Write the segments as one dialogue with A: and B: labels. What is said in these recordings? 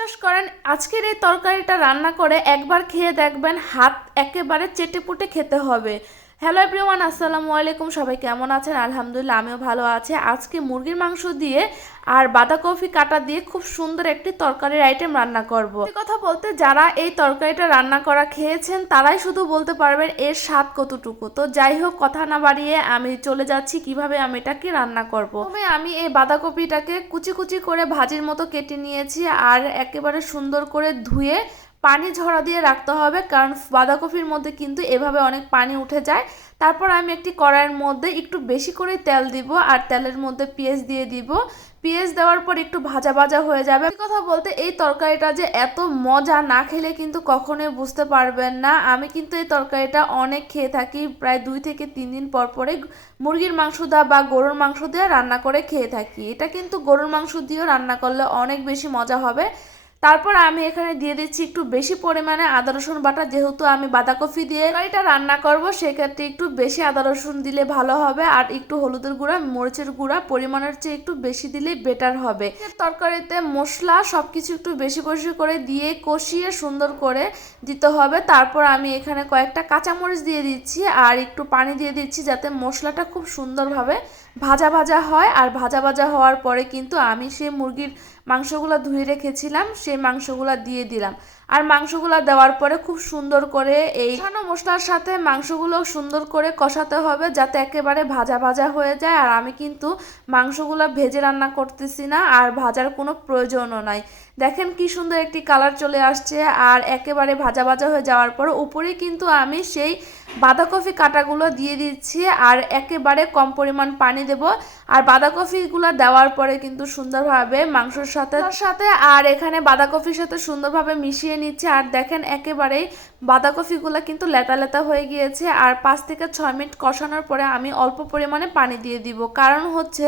A: বিশ্বাস করেন, আজকের এই তরকারিটা রান্না করে একবার খেয়ে দেখবেন হাত একেবারে চেটেপুটে খেতে হবে। হ্যালো এভরিওয়ান আসসালামু আলাইকুম। সবাই কেমন আছেন? আলহামদুলিল্লাহ, আমিও ভালো আছি। আজকে মুরগির মাংস দিয়ে আর বাঁধাকপি কাটা দিয়ে খুব সুন্দর একটি তরকারির আইটেম রান্না করব। কথা বলতে, যারা এই তরকারিটা রান্না করা খেয়েছেন, তারাই শুধু বলতে পারবেন এর স্বাদ কতটুকু। তো যাই হোক, কথা না বাড়িয়ে আমি চলে যাচ্ছি, কীভাবে আমি এটাকে রান্না করব। প্রথমে আমি এই বাঁধাকপিটাকে কুচি কুচি করে ভাজির মতো কেটে নিয়েছি আর একেবারে সুন্দর করে ধুয়ে পানি ঝরা দিয়ে রাখতে হবে, কারণ বাঁধাকপির মধ্যে কিন্তু এভাবে অনেক পানি উঠে যায়। তারপর আমি একটি কড়াইয়ের মধ্যে একটু বেশি করে তেল দিব আর তেলের মধ্যে পেঁয়াজ দিয়ে দিব। পেঁয়াজ দেওয়ার পর একটু ভাজা ভাজা হয়ে যাবে। কথা বলতে এই তরকারিটা যে এত মজা না খেলে কিন্তু কখনোই বুঝতে পারবেন না। আমি কিন্তু এই তরকারিটা অনেক খেয়ে থাকি, প্রায় দুই থেকে তিন দিন পর পরে মুরগির মাংস দেওয়া বা গরুর মাংস দিয়ে রান্না করে খেয়ে থাকি। এটা কিন্তু গরুর মাংস দিয়েও রান্না করলে অনেক বেশি মজা হবে। তারপর আমি এখানে দিয়ে দিচ্ছি একটু বেশি পরিমাণে আদা, রসুন বাটা। যেহেতু আমি বাঁধাকপি দিয়ে এটা রান্না করব, সেক্ষেত্রে একটু বেশি আদা, রসুন দিলে ভালো হবে। আর একটু হলুদের গুঁড়া, মরিচের গুঁড়া, পরিমাণের চেয়ে একটু বেশি দিলেই বেটার হবে। তরকারিতে মশলা সব কিছু একটু বেশি বেশি করে দিয়ে কষিয়ে সুন্দর করে দিতে হবে। তারপর আমি এখানে কয়েকটা কাঁচামরিচ দিয়ে দিচ্ছি আর একটু পানি দিয়ে দিচ্ছি যাতে মশলাটা খুব সুন্দরভাবে ভাজা ভাজা হয়। আর ভাজা ভাজা হওয়ার পরে কিন্তু আমি সেই মুরগির মাংসগুলো ধুয়ে রেখেছিলাম সেই মাংসগুলো দিয়ে দিলাম। আর মাংসগুলো দেওয়ার পরে খুব সুন্দর করে এই ছানো মশলার সাথে মাংসগুলো সুন্দর করে কষাতে হবে যাতে একেবারে ভাজা ভাজা হয়ে যায়। আর আমি কিন্তু মাংসগুলো ভেজে রান্না করতেছি না আর ভাজার কোনো প্রয়োজনও নাই। দেখেন কি সুন্দর একটি কালার চলে আসছে আর একেবারে ভাজা ভাজা হয়ে যাওয়ার পর উপরে কিন্তু আমি সেই বাঁধাকপি কাটাগুলো দিয়ে দিচ্ছি আর একেবারে কম পরিমাণ পানি দেব। আর বাঁধাকপিগুলো দেওয়ার পরে কিন্তু সুন্দরভাবে মাংসর সাথে সাথে আর এখানে বাঁধাকপির সাথে সুন্দরভাবে মিশিয়ে নিচ্ছে। আর দেখেন, একেবারেই বাঁধাকপিগুলো কিন্তু লেতা লেতা হয়ে গিয়েছে। আর পাঁচ থেকে ছয় মিনিট কষানোর পরে আমি অল্প পরিমাণে পানি দিয়ে দিব। কারণ হচ্ছে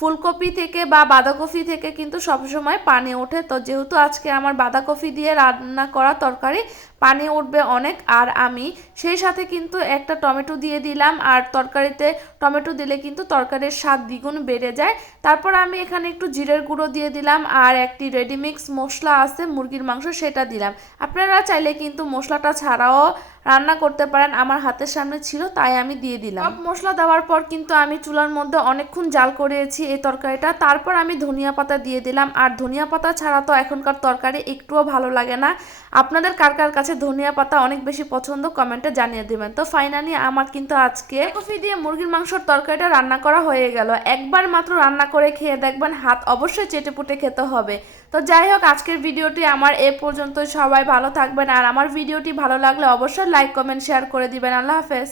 A: ফুলকপি থেকে বা বাঁধাকপি থেকে কিন্তু সবসময় পানি ওঠে। তো যেহেতু আজকে আমার বাঁধাকপি দিয়ে রান্না করা তরকারি, পানি উঠবে অনেক। আর আমি সেই সাথে কিন্তু একটা টমেটো দিয়ে দিলাম। আর তরকারিতে টমেটো দিলে কিন্তু তরকারির স্বাদ দ্বিগুণ বেড়ে যায়। তারপর আমি এখানে একটু জিরের গুঁড়ো দিয়ে দিলাম। আর একটি রেডিমিক্স মশলা আছে, মুরগির মাংস, সেটা দিলাম। আপনারা চাইলে কিন্তু মশলাটা ছাড়াও রান্না করতে পারেন, আমার হাতের সামনে ছিল, তাই আমি দিয়ে দিলাম। সব মশলা দেওয়ার পর কিন্তু আমি চুলার মধ্যে অনেকক্ষণ জাল করেছি এই তরকারিটা। তারপর আমি ধনিয়া পাতা দিয়ে দিলাম। আর ধনিয়া পাতা ছাড়া তো এখনকার তরকারি একটুও ভালো লাগে না। আপনাদের কার কার কাছে ধনিয়া পাতা অনেক বেশি পছন্দ, কমেন্টে জানিয়ে দেবেন। তো ফাইনালি আমার কিন্তু আজকে কফি দিয়ে মুরগির মাংসর তরকারিটা রান্না করা হয়ে গেল। একবার মাত্র রান্না করে খেয়ে দেখবেন, হাত অবশ্যই চেটে পুটে খেতে হবে। তো যাই হোক, আজকের ভিডিওটি আমার এ পর্যন্ত সবাই ভালো থাকবেন, আর আমার ভিডিওটি ভালো লাগলে অবশ্যই লাইক কমেন্ট শেয়ার করে দিবেন। আল্লাহ হাফেজ।